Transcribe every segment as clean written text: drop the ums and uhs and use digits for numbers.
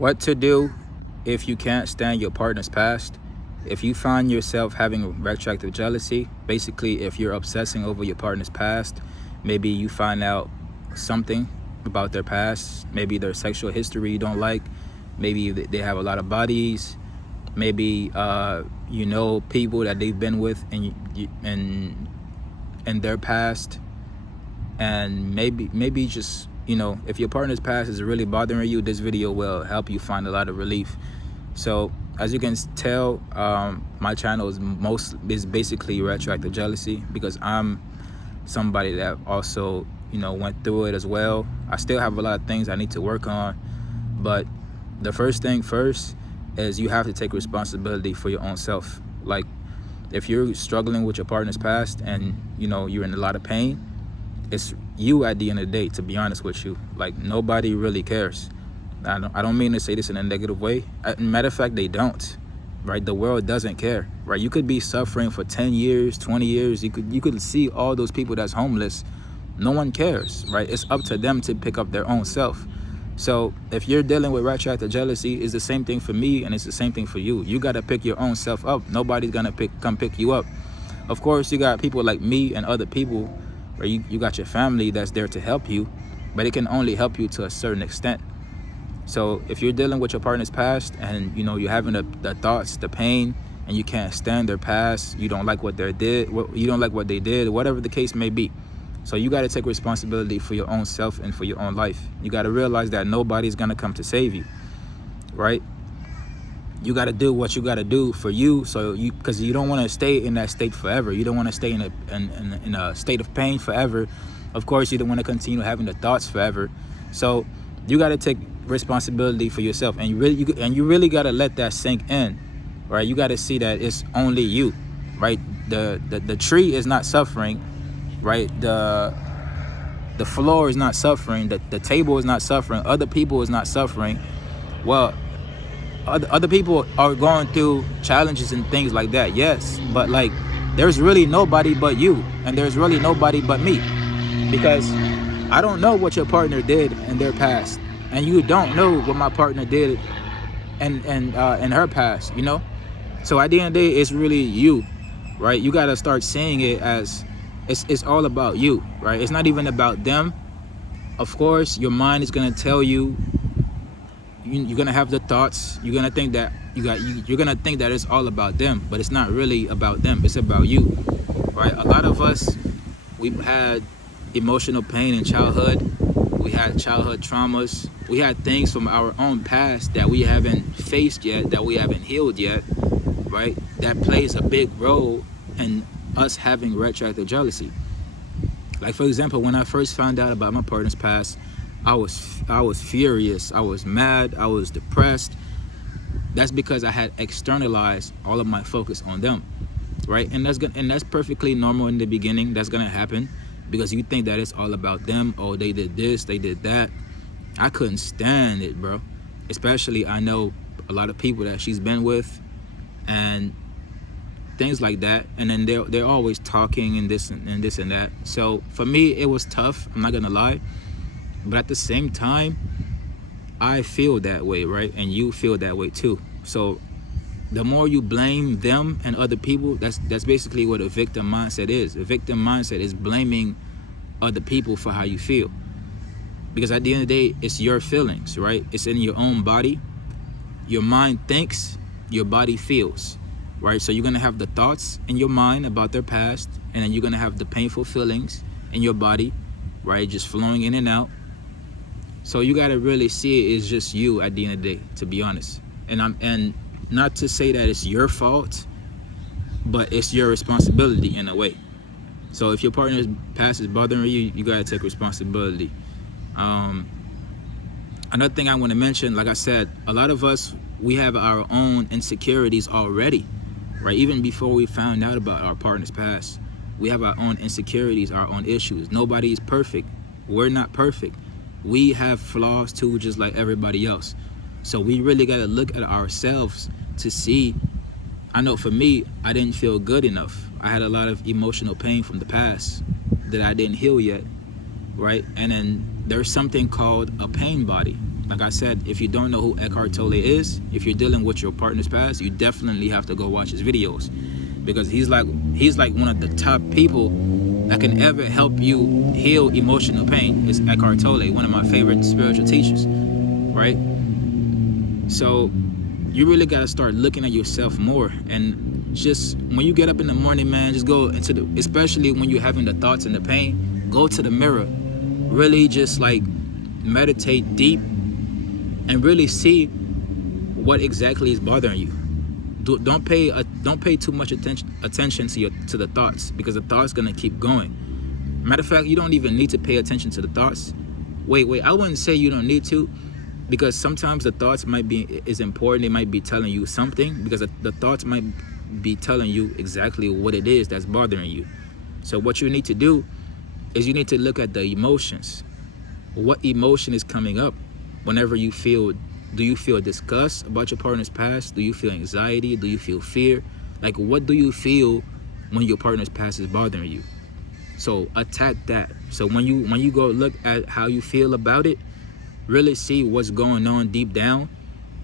What to do if you can't stand your partner's past? If you find yourself having retroactive jealousy, basically if you're obsessing over your partner's past, maybe you find out something about their past, maybe their sexual history you don't like, maybe they have a lot of bodies, maybe you know people that they've been with in their past, and maybe just, you know, if your partner's past is really bothering you, this video will help you find a lot of relief. So as you can tell, my channel is basically retroactive jealousy, because I'm somebody that also, you know, went through it as well. I still have a lot of things I need to work on, but the first thing first is you have to take responsibility for your own self. Like, if you're struggling with your partner's past and, you know, you're in a lot of pain, it's you at the end of the day, to be honest with you. Like, nobody really cares. I don't mean to say this in a negative way. Matter of fact, they don't, right? The world doesn't care, right? You could be suffering for 10 years, 20 years. You could see all those people that's homeless. No one cares, right? It's up to them to pick up their own self. So if you're dealing with retroactive jealousy, it's the same thing for me, and it's the same thing for you. You got to pick your own self up. Nobody's gonna come pick you up. Of course, you got people like me and other people, or you got your family that's there to help you, but it can only help you to a certain extent. So if you're dealing with your partner's past and, you know, you're having the thoughts, the pain, and you can't stand their past, you don't like what they did, whatever the case may be. So you got to take responsibility for your own self and for your own life. You got to realize that nobody's going to come to save you, right? You got to do what you got to do for you, because you don't want to stay in that state forever. You don't want to stay in a state of pain forever. Of course, you don't want to continue having the thoughts forever. So you got to take responsibility for yourself, and you really got to let that sink in, right? You got to see that it's only you, right? The tree is not suffering, right? The floor is not suffering. The table is not suffering. Other people is not suffering. Well, other people are going through challenges and things like that, yes, but like, there's really nobody but you, and there's really nobody but me, because I don't know what your partner did in their past, and you don't know what my partner did in her past, you know? So at the end of the day, it's really you, right? You got to start seeing it as it's all about you, right? It's not even about them. Of course, your mind is going to tell you, you're going to have the thoughts, you're going to think that you're going to think that it's all about them, but it's not really about them. It's about you, right? A lot of us, we've had emotional pain in childhood. We had childhood traumas. We had things from our own past that we haven't faced yet, that we haven't healed yet, right? That plays a big role in us having retroactive jealousy. Like, for example, when I first found out about my partner's past, I was furious. I was mad. I was depressed. That's because I had externalized all of my focus on them, right? And that's perfectly normal in the beginning. That's gonna happen, because you think that it's all about them. Oh, they did this, they did that. I couldn't stand it, bro. Especially, I know a lot of people that she's been with and things like that. And then they're always talking and this and that. So for me, it was tough. I'm not gonna lie. But at the same time, I feel that way, right? And you feel that way too. So the more you blame them and other people, that's basically what a victim mindset is. A victim mindset is blaming other people for how you feel. Because at the end of the day, it's your feelings, right? It's in your own body. Your mind thinks, your body feels, right? So you're gonna have the thoughts in your mind about their past, and then you're gonna have the painful feelings in your body, right? Just flowing in and out. So you gotta really see it as just you at the end of the day, to be honest. And not to say that it's your fault, but it's your responsibility in a way. So if your partner's past is bothering you, you gotta take responsibility. Another thing I want to mention, like I said, a lot of us, we have our own insecurities already, right? Even before we found out about our partner's past, we have our own insecurities, our own issues. Nobody is perfect. We're not perfect. We have flaws too, just like everybody else. So we really got to look at ourselves to see. I know for me, I didn't feel good enough. I had a lot of emotional pain from the past that I didn't heal yet, right? And then there's something called a pain body. Like I said, if you don't know who Eckhart Tolle is, if you're dealing with your partner's past, you definitely have to go watch his videos, because he's like one of the top people that can ever help you heal emotional pain. Is Eckhart Tolle, one of my favorite spiritual teachers, right? So you really got to start looking at yourself more, and just when you get up in the morning, man, just go into the, especially when you're having the thoughts and the pain, go to the mirror, really just like meditate deep and really see what exactly is bothering you. Don't pay too much attention to the thoughts, because the thoughts gonna keep going. Matter of fact, you don't even need to pay attention to the thoughts. Wait, I wouldn't say you don't need to, because sometimes the thoughts is important. They might be telling you something, because the thoughts might be telling you exactly what it is that's bothering you. So what you need to do is you need to look at the emotions. What emotion is coming up whenever you feel? Do you feel disgust about your partner's past? Do you feel anxiety? Do you feel fear? Like, what do you feel when your partner's past is bothering you? So attack that. So when you go look at how you feel about it, really see what's going on deep down,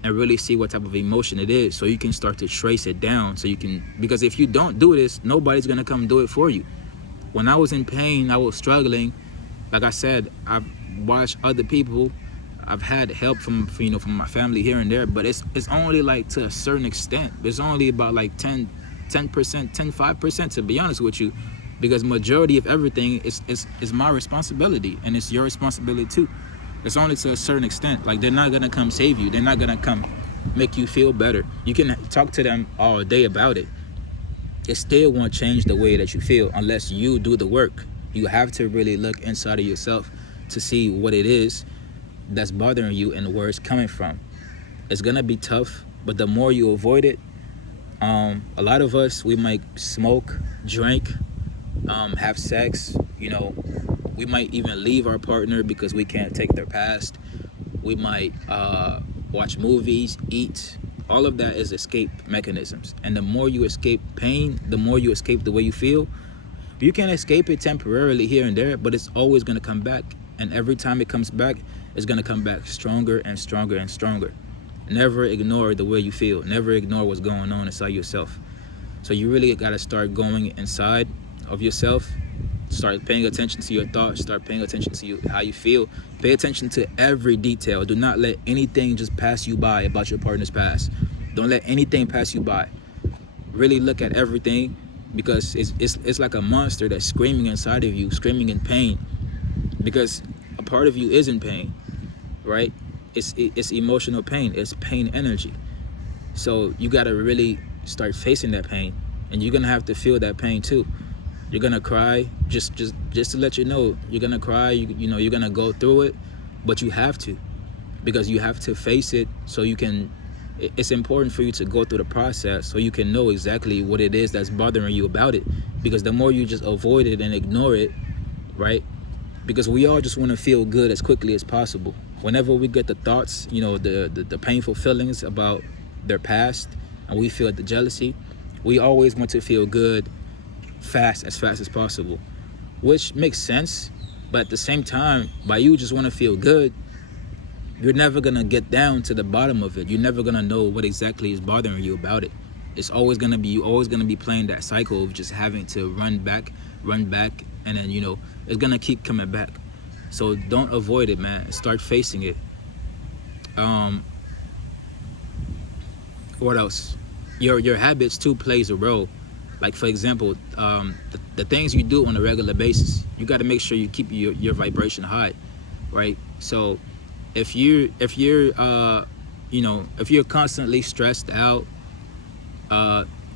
and really see what type of emotion it is, so you can start to trace it down. So you can, because if you don't do this, nobody's gonna come do it for you. When I was in pain, I was struggling. Like I said, I've watched other people. I've had help from my family here and there, but it's only like to a certain extent. It's only about like 10%, 5%, to be honest with you, because majority of everything is my responsibility, and it's your responsibility too. It's only to a certain extent. Like, they're not gonna come save you. They're not gonna come make you feel better. You can talk to them all day about it. It still won't change the way that you feel unless you do the work. You have to really look inside of yourself to see what it is that's bothering you and where it's coming from. It's gonna be tough, but the more you avoid it, a lot of us, we might smoke, drink, have sex, we might even leave our partner because we can't take their past. We might watch movies, eat. All of that is escape mechanisms. And the more you escape pain, the more you escape the way you feel. You can escape it temporarily here and there, but it's always gonna come back. And every time it comes back, it's gonna come back stronger and stronger and stronger. Never ignore the way you feel. Never ignore what's going on inside yourself. So you really gotta start going inside of yourself. Start paying attention to your thoughts. Start paying attention to how you feel. Pay attention to every detail. Do not let anything just pass you by about your partner's past. Don't let anything pass you by. Really look at everything, because it's like a monster that's screaming inside of you, screaming in pain, because a part of you is in pain, right? It's emotional pain. It's pain energy. So you got to really start facing that pain, and you're gonna have to feel that pain too. You're gonna cry, just to let you know, you're gonna cry. You're gonna go through it, but you have to, because you have to face it. So you can. It's important for you to go through the process so you can know exactly what it is that's bothering you about it. Because the more you just avoid it and ignore it, right? Because we all just want to feel good as quickly as possible. Whenever we get the thoughts, the painful feelings about their past, and we feel the jealousy, we always want to feel good fast as possible, which makes sense. But at the same time, by you just want to feel good, you're never gonna get down to the bottom of it. You're never gonna know what exactly is bothering you about it. It's always gonna be, you're always gonna be playing that cycle of just having to run back, and then it's gonna keep coming back. So don't avoid it, man. Start facing it. What else? Your habits too plays a role. Like, for example, the things you do on a regular basis, you got to make sure you keep your vibration high, right? So if you're constantly stressed out,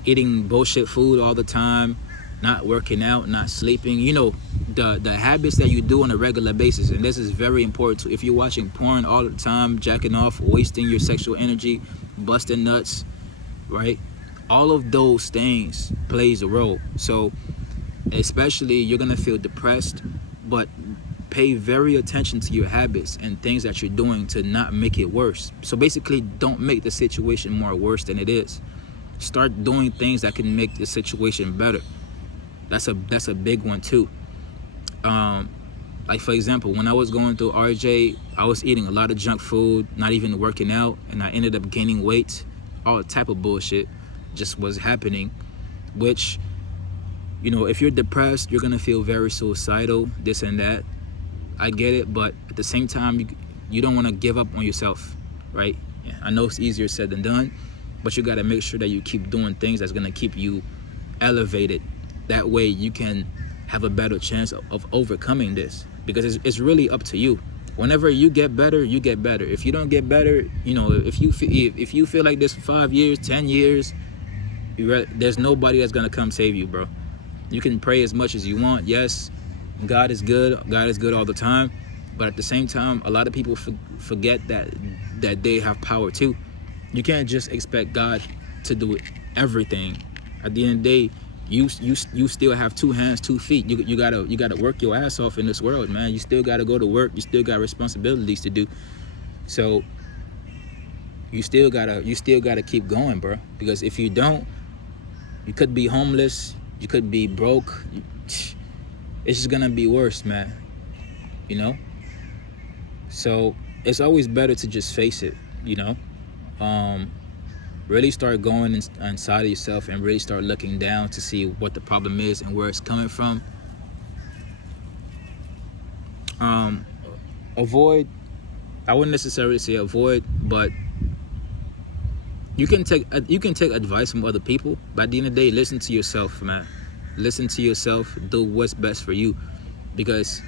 eating bullshit food all the time, not working out, not sleeping, the habits that you do on a regular basis, and this is very important too. If you're watching porn all the time, jacking off, wasting your sexual energy, busting nuts, right? All of those things plays a role. So especially, you're gonna feel depressed, but pay very attention to your habits and things that you're doing to not make it worse. So basically, don't make the situation more worse than it is. Start doing things that can make the situation better. That's a big one too. Like, for example, when I was going through RJ, I was eating a lot of junk food, not even working out, and I ended up gaining weight. All type of bullshit just was happening, which, you know, if you're depressed, you're gonna feel very suicidal, this and that. I get it, but at the same time, you don't want to give up on yourself, right? Yeah, I know it's easier said than done, but you got to make sure that you keep doing things that's gonna keep you elevated. That way you can have a better chance of overcoming this, because it's really up to you. Whenever you get better, you get better. If you don't get better, you know, if you feel like this for 5 years, 10 years, there's nobody that's gonna come save you, bro. You can pray as much as you want. Yes, God is good. God is good all the time. But at the same time, a lot of people forget that they have power too. You can't just expect God to do everything. At the end of the day, you still have 2 hands, 2 feet. You gotta work your ass off in this world, man. You still gotta go to work. You still got responsibilities to do. So you still gotta keep going, bro. Because if you don't, you could be homeless. You could be broke. It's just gonna be worse, man. You know. So it's always better to just face it. You know. Really start going inside of yourself and really start looking down to see what the problem is and where it's coming from. Avoid, I wouldn't necessarily say avoid, but you can take advice from other people, but at the end of the day, listen to yourself, man. Listen to yourself, do what's best for you. Because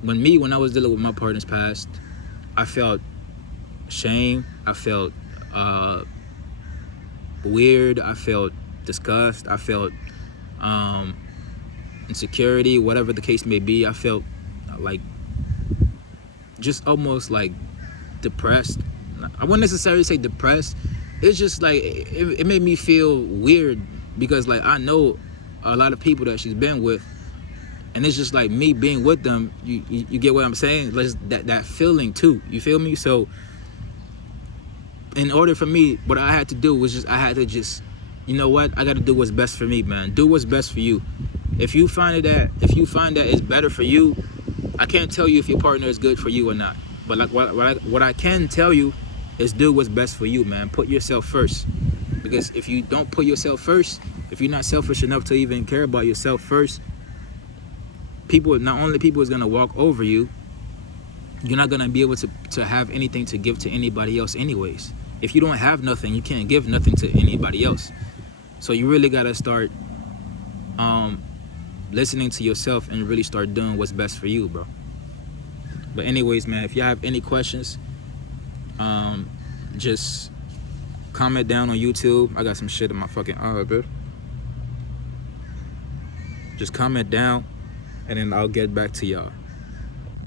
when I was dealing with my partner's past, I felt shame, I felt weird, I felt disgust, I felt insecurity, whatever the case may be. I felt like just almost like depressed. I wouldn't necessarily say depressed. It's just like it made me feel weird, because like I know a lot of people that she's been with, and it's just like me being with them. You get what I'm saying? Like that feeling too. You feel me? So in order for me, what I had to do was I had to just, you know what? I got to do what's best for me, man. Do what's best for you. If you find that it's better for you, I can't tell you if your partner is good for you or not. But like what I can tell you is do what's best for you, man. Put yourself first. Because if you don't put yourself first, if you're not selfish enough to even care about yourself first, not only people is gonna walk over you, you're not gonna be able to have anything to give to anybody else anyways. If you don't have nothing, you can't give nothing to anybody else. So you really gotta start listening to yourself and really start doing what's best for you, bro. But anyways, man, if you have any questions, just comment down on YouTube. I got some shit in my fucking eye, bro. Just comment down, and then I'll get back to y'all.